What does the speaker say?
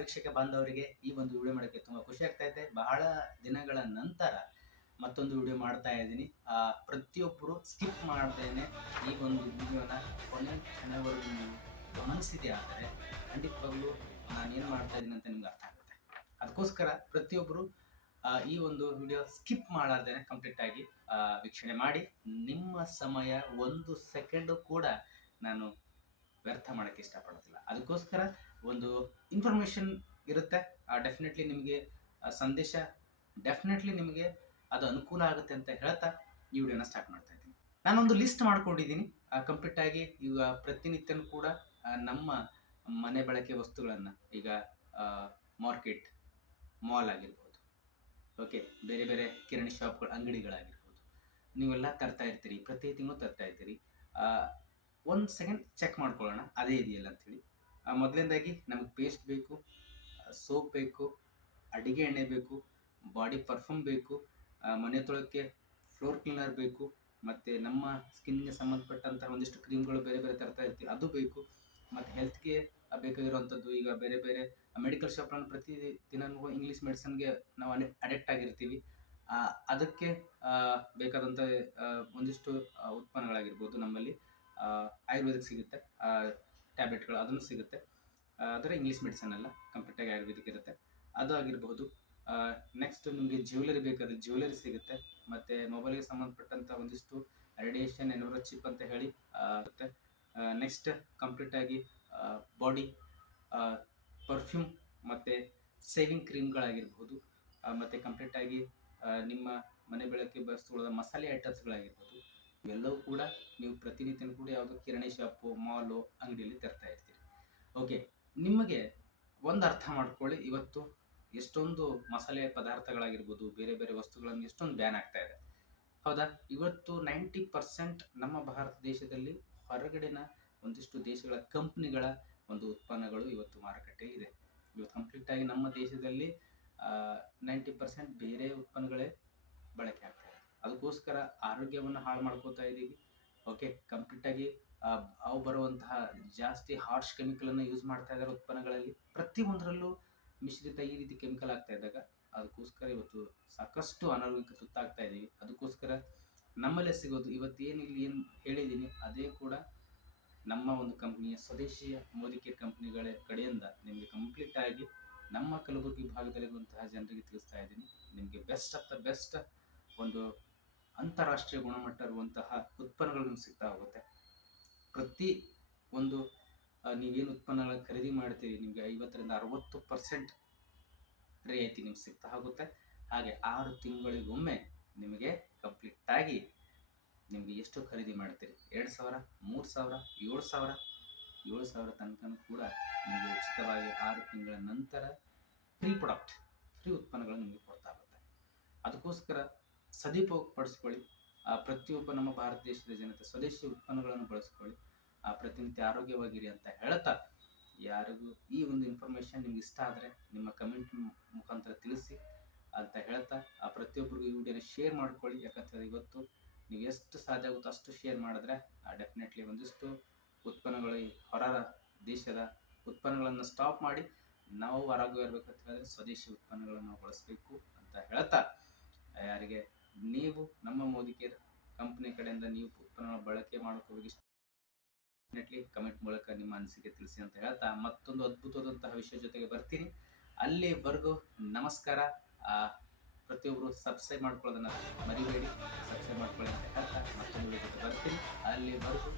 ವೀಕ್ಷಕ ಬಾಂಧವರಿಗೆ ಈ ಒಂದು ವಿಡಿಯೋ ಮಾಡೋಕ್ಕೆ ತುಂಬ ಖುಷಿ ಆಗ್ತಾ ಇದೆ. ಬಹಳ ದಿನಗಳ ನಂತರ ಮತ್ತೊಂದು ವಿಡಿಯೋ ಮಾಡ್ತಾ ಇದ್ದೀನಿ. ಪ್ರತಿಯೊಬ್ಬರು ಸ್ಕಿಪ್ ಮಾಡ್ದೇನೆ ಈ ಒಂದು ವಿಡಿಯೋನ ಕೊನೆ ಕ್ಷಣವರೆಗೂ ನೀವು ಗಮನಿಸಿದೆ ಆದರೆ ಖಂಡಿತವಾಗ್ಲೂ ನಾನೇನು ಮಾಡ್ತಾ ಇದ್ದೀನಿ ಅಂತ ನಿಮ್ಗೆ ಅರ್ಥ ಆಗುತ್ತೆ. ಅದಕ್ಕೋಸ್ಕರ ಪ್ರತಿಯೊಬ್ಬರು ಈ ಒಂದು ವಿಡಿಯೋ ಸ್ಕಿಪ್ ಮಾಡಾರ್ದೇನೆ ಕಂಪ್ಲೀಟ್ ಆಗಿ ವೀಕ್ಷಣೆ ಮಾಡಿ. ನಿಮ್ಮ ಸಮಯ 1 ಸೆಕೆಂಡು ಕೂಡ ನಾನು ವ್ಯರ್ಥ ಮಾಡೋಕ್ಕೆ ಇಷ್ಟಪಡೋದಿಲ್ಲ. ಅದಕ್ಕೋಸ್ಕರ ಒಂದು ಇನ್ಫಾರ್ಮೇಷನ್ ಇರುತ್ತೆ. ಡೆಫಿನೆಟ್ಲಿ ನಿಮಗೆ ಸಂದೇಶ ಡೆಫಿನೆಟ್ಲಿ ನಿಮಗೆ ಅದು ಅನುಕೂಲ ಆಗುತ್ತೆ ಅಂತ ಹೇಳ್ತಾ ಈ ವಿಡಿಯೋನ ಸ್ಟಾರ್ಟ್ ಮಾಡ್ತಾ ಇದ್ದೀನಿ. ನಾನೊಂದು ಲಿಸ್ಟ್ ಮಾಡ್ಕೊಂಡಿದ್ದೀನಿ ಕಂಪ್ಲೀಟ್ ಆಗಿ. ಈಗ ಪ್ರತಿನಿತ್ಯನೂ ಕೂಡ ನಮ್ಮ ಮನೆ ಬಳಕೆ ವಸ್ತುಗಳನ್ನು, ಈಗ ಮಾರ್ಕೆಟ್, ಮಾಲ್ ಆಗಿರ್ಬೋದು, ಓಕೆ, ಬೇರೆ ಬೇರೆ ಕಿರಾಣಿ ಶಾಪ್ಗಳ ಅಂಗಡಿಗಳಾಗಿರ್ಬೋದು, ನೀವೆಲ್ಲ ತರ್ತಾ ಇರ್ತೀರಿ, ಪ್ರತಿ ತಿಂಗಳು ತರ್ತಾ ಇರ್ತೀರಿ. ಒಂದು ಸೆಕೆಂಡ್ ಚೆಕ್ ಮಾಡ್ಕೊಳ್ಳೋಣ ಅದೇ ಇದೆಯಲ್ಲ ಅಂಥೇಳಿ. ಮೊದಲನೇದಾಗಿ ನಮಗೆ ಪೇಸ್ಟ್ ಬೇಕು, ಸೋಪ್ ಬೇಕು, ಅಡುಗೆ ಎಣ್ಣೆ ಬೇಕು, ಬಾಡಿ ಪರ್ಫ್ಯೂಮ್ ಬೇಕು, ಮನೆ ತೊಳಕ್ಕೆ ಫ್ಲೋರ್ ಕ್ಲೀನರ್ ಬೇಕು, ಮತ್ತು ನಮ್ಮ ಸ್ಕಿನ್ಗೆ ಸಂಬಂಧಪಟ್ಟಂತಹ ಒಂದಿಷ್ಟು ಕ್ರೀಮ್ಗಳು ಬೇರೆ ಬೇರೆ ತರ್ತಾ ಇರ್ತೀವಿ, ಅದು ಬೇಕು. ಮತ್ತು ಹೆಲ್ತ್ಗೆ ಬೇಕಾಗಿರುವಂಥದ್ದು, ಈಗ ಬೇರೆ ಬೇರೆ ಮೆಡಿಕಲ್ ಶಾಪ್ಗಳನ್ನು ಪ್ರತಿ ದಿನವೂ ಇಂಗ್ಲೀಷ್ ಮೆಡಿಸನ್ಗೆ ನಾವು ಅಡಿಕ್ಟ್ ಆಗಿರ್ತೀವಿ. ಅದಕ್ಕೆ ಬೇಕಾದಂಥ ಒಂದಿಷ್ಟು ಉತ್ಪನ್ನಗಳಾಗಿರ್ಬೋದು. ನಮ್ಮಲ್ಲಿ ಆಯುರ್ವೇದಿಕ್ ಸಿಗುತ್ತೆ, ಟ್ಯಾಬ್ಲೆಟ್ಗಳು ಅದನ್ನು ಸಿಗುತ್ತೆ. ಆದರೆ ಇಂಗ್ಲೀಷ್ ಮೆಡಿಸನ್ ಅಲ್ಲ, ಕಂಪ್ಲೀಟಾಗಿ ಆಯುರ್ವೇದಿಕ್ ಇರುತ್ತೆ, ಅದು ಆಗಿರಬಹುದು. ನೆಕ್ಸ್ಟ್ ನಿಮಗೆ ಜ್ಯುವೆಲರಿ ಬೇಕಾದರೆ ಜ್ಯುವೆಲರಿ ಸಿಗುತ್ತೆ. ಮತ್ತು ಮೊಬೈಲ್ಗೆ ಸಂಬಂಧಪಟ್ಟಂಥ ಒಂದಿಷ್ಟು ರೇಡಿಯೇಷನ್ ಎನ್ವರ ಚಿಪ್ ಅಂತ ಹೇಳಿ ಇರುತ್ತೆ. ನೆಕ್ಸ್ಟ್ ಕಂಪ್ಲೀಟಾಗಿ ಬಾಡಿ ಪರ್ಫ್ಯೂಮ್ ಮತ್ತು ಸೇವಿಂಗ್ ಕ್ರೀಮ್ಗಳಾಗಿರ್ಬೋದು. ಮತ್ತು ಕಂಪ್ಲೀಟಾಗಿ ನಿಮ್ಮ ಮನೆ ಬಳಕೆ ವಸ್ತುಗಳ ಮಸಾಲೆ ಐಟಮ್ಸ್ಗಳಾಗಿರ್ಬೋದು. ಇವೆಲ್ಲವೂ ಕೂಡ ನೀವು ಪ್ರತಿನಿತ್ಯನೂ ಕೂಡ ಯಾವುದೋ ಕಿರಾಣಿ ಶಾಪು, ಮಾಲು, ಅಂಗಡಿಯಲ್ಲಿ ತರ್ತಾ ಇರ್ತೀರಿ. ಓಕೆ, ನಿಮಗೆ ಒಂದು ಅರ್ಥ ಮಾಡ್ಕೊಳ್ಳಿ, ಇವತ್ತು ಎಷ್ಟೊಂದು ಮಸಾಲೆ ಪದಾರ್ಥಗಳಾಗಿರ್ಬೋದು, ಬೇರೆ ಬೇರೆ ವಸ್ತುಗಳನ್ನು ಎಷ್ಟೊಂದು ಬ್ಯಾನ್ ಆಗ್ತಾ ಇದೆ, ಹೌದಾ? ಇವತ್ತು 90% ನಮ್ಮ ಭಾರತ ದೇಶದಲ್ಲಿ ಹೊರಗಡೆನ ಒಂದಿಷ್ಟು ದೇಶಗಳ ಕಂಪ್ನಿಗಳ ಒಂದು ಉತ್ಪನ್ನಗಳು ಇವತ್ತು ಮಾರುಕಟ್ಟೆಯಲ್ಲಿ ಇದೆ. ಇವತ್ತು ಕಂಪ್ಲೀಟಾಗಿ ನಮ್ಮ ದೇಶದಲ್ಲಿ 90% ಬೇರೆ ಉತ್ಪನ್ನಗಳೇ ಬಳಕೆ ಆಗ್ತಾ ಇದೆ. ಅದಕ್ಕೋಸ್ಕರ ಆರೋಗ್ಯವನ್ನು ಹಾಳು ಮಾಡ್ಕೋತಾ ಇದ್ದೀವಿ. ಓಕೆ, ಕಂಪ್ಲೀಟಾಗಿ ಅವು ಬರುವಂತಹ ಜಾಸ್ತಿ ಹಾರ್ಶ್ ಕೆಮಿಕಲನ್ನು ಯೂಸ್ ಮಾಡ್ತಾ ಇದ್ದಾರೆ ಉತ್ಪನ್ನಗಳಲ್ಲಿ. ಪ್ರತಿಯೊಂದರಲ್ಲೂ ಮಿಶ್ರಿತ ಈ ರೀತಿ ಕೆಮಿಕಲ್ ಆಗ್ತಾ ಇದ್ದಾಗ ಅದಕ್ಕೋಸ್ಕರ ಇವತ್ತು ಸಾಕಷ್ಟು ಅನಾರೋಗ್ಯಕ್ಕೆ ತುತ್ತಾಗ್ತಾ ಇದ್ದೀವಿ. ಅದಕ್ಕೋಸ್ಕರ ನಮ್ಮಲ್ಲೇ ಸಿಗೋದು ಇವತ್ತು ಇಲ್ಲಿ ಏನು ಹೇಳಿದ್ದೀನಿ ಅದೇ ಕೂಡ ನಮ್ಮ ಒಂದು ಕಂಪ್ನಿಯ ಸ್ವದೇಶಿಯ ಮೋದಿ ಕೇರ್ ಕಂಪ್ನಿಗಳ ಕಡೆಯಿಂದ ನಿಮಗೆ ಕಂಪ್ಲೀಟಾಗಿ ನಮ್ಮ ಕಲಬುರಗಿ ಭಾಗದಲ್ಲಿರುವಂತಹ ಜನರಿಗೆ ತಿಳಿಸ್ತಾ ಇದ್ದೀನಿ. ನಿಮಗೆ ಬೆಸ್ಟ್ ಆಫ್ ದ ಬೆಸ್ಟ್ ಒಂದು ಅಂತಾರಾಷ್ಟ್ರೀಯ ಗುಣಮಟ್ಟ ಇರುವಂತಹ ಉತ್ಪನ್ನಗಳು ನಿಮ್ಗೆ ಸಿಗ್ತಾ ಹೋಗುತ್ತೆ. ಪ್ರತಿ ಒಂದು ನೀವೇನು ಉತ್ಪನ್ನಗಳನ್ನು ಖರೀದಿ ಮಾಡ್ತೀರಿ ನಿಮಗೆ 50ರಿಂದ 60% ರಿಯಾಯಿತಿ ನಿಮ್ಗೆ ಸಿಗ್ತಾ ಹೋಗುತ್ತೆ. ಹಾಗೆ 6 ತಿಂಗಳಿಗೊಮ್ಮೆ ನಿಮಗೆ ಕಂಪ್ಲೀಟಾಗಿ ನಿಮಗೆ ಎಷ್ಟು ಖರೀದಿ ಮಾಡ್ತೀರಿ, 2,000, 3,000, 7,000 ತನಕ ಕೂಡ ನಿಮಗೆ ಉಚಿತವಾಗಿ 6 ತಿಂಗಳ ನಂತರ ಫ್ರೀ ಉತ್ಪನ್ನಗಳು ನಿಮಗೆ ಕೊಡ್ತಾ ಹೋಗುತ್ತೆ. ಅದಕ್ಕೋಸ್ಕರ ಸದುಪಯೋಗಪಡಿಸ್ಕೊಳ್ಳಿ. ಪ್ರತಿಯೊಬ್ಬ ನಮ್ಮ ಭಾರತ ದೇಶದ ಜನತೆ ಸ್ವದೇಶಿ ಉತ್ಪನ್ನಗಳನ್ನು ಬಳಸ್ಕೊಳ್ಳಿ. ಪ್ರತಿನಿತ್ಯ ಆರೋಗ್ಯವಾಗಿರಿ ಅಂತ ಹೇಳ್ತಾ, ಯಾರಿಗೂ ಈ ಒಂದು ಇನ್ಫಾರ್ಮೇಷನ್ ನಿಮ್ಗೆ ಇಷ್ಟ ಆದರೆ ನಿಮ್ಮ ಕಮೆಂಟ್ ಮುಖಾಂತರ ತಿಳಿಸಿ ಅಂತ ಹೇಳ್ತಾ, ಪ್ರತಿಯೊಬ್ಬರಿಗೂ ಈ ವಿಡಿಯೋನ ಶೇರ್ ಮಾಡ್ಕೊಳ್ಳಿ. ಯಾಕಂತಂದರೆ ಇವತ್ತು ನೀವು ಎಷ್ಟು ಸಾಧ್ಯ ಆಗುತ್ತೋ ಅಷ್ಟು ಶೇರ್ ಮಾಡಿದ್ರೆ ಡೆಫಿನೆಟ್ಲಿ ಒಂದಿಷ್ಟು ಉತ್ಪನ್ನಗಳು, ಹೊರ ದೇಶದ ಉತ್ಪನ್ನಗಳನ್ನು ಸ್ಟಾಪ್ ಮಾಡಿ ನಾವು ಆರೋಗ್ಯ ಇರಬೇಕಂತ ಹೇಳಿದ್ರೆ ಸ್ವದೇಶಿ ಉತ್ಪನ್ನಗಳನ್ನು ನಾವು ಬಳಸಬೇಕು ಅಂತ ಹೇಳ್ತಾ, ಯಾರಿಗೆ ನೀವು ನಮ್ಮ ಮೋದಿ ಕೇರ್ ಕಂಪ್ನಿ ಕಡೆಯಿಂದ ನೀವು ಉತ್ಪನ್ನ ಬಳಕೆ ಮಾಡೋಕೆ ಡೆಫಿನೆಟ್ಲಿ ಕಮೆಂಟ್ ಮೂಲಕ ನಿಮ್ಮ ಅನಿಸಿಕೆ ತಿಳಿಸಿ ಅಂತ ಹೇಳ್ತಾ, ಮತ್ತೊಂದು ಅದ್ಭುತವಾದಂತಹ ವಿಷಯ ಜೊತೆಗೆ ಬರ್ತೀನಿ. ಅಲ್ಲಿವರೆಗೂ ನಮಸ್ಕಾರ. ಪ್ರತಿಯೊಬ್ಬರು ಸಬ್ಸ್ಕ್ರೈಬ್ ಮಾಡ್ಕೊಳ್ಳೋದನ್ನು ಮರಿಬೇಡಿ, ಸಬ್ಸ್ಕ್ರೈಬ್ ಮಾಡ್ಕೊಳ್ಳಿ ಅಂತ ಹೇಳ್ತಾ ಮತ್ತೊಂದು ವಿಡಿಯೋ ಜೊತೆ ಬರ್ತೀನಿ. ಅಲ್ಲಿವರೆಗೂ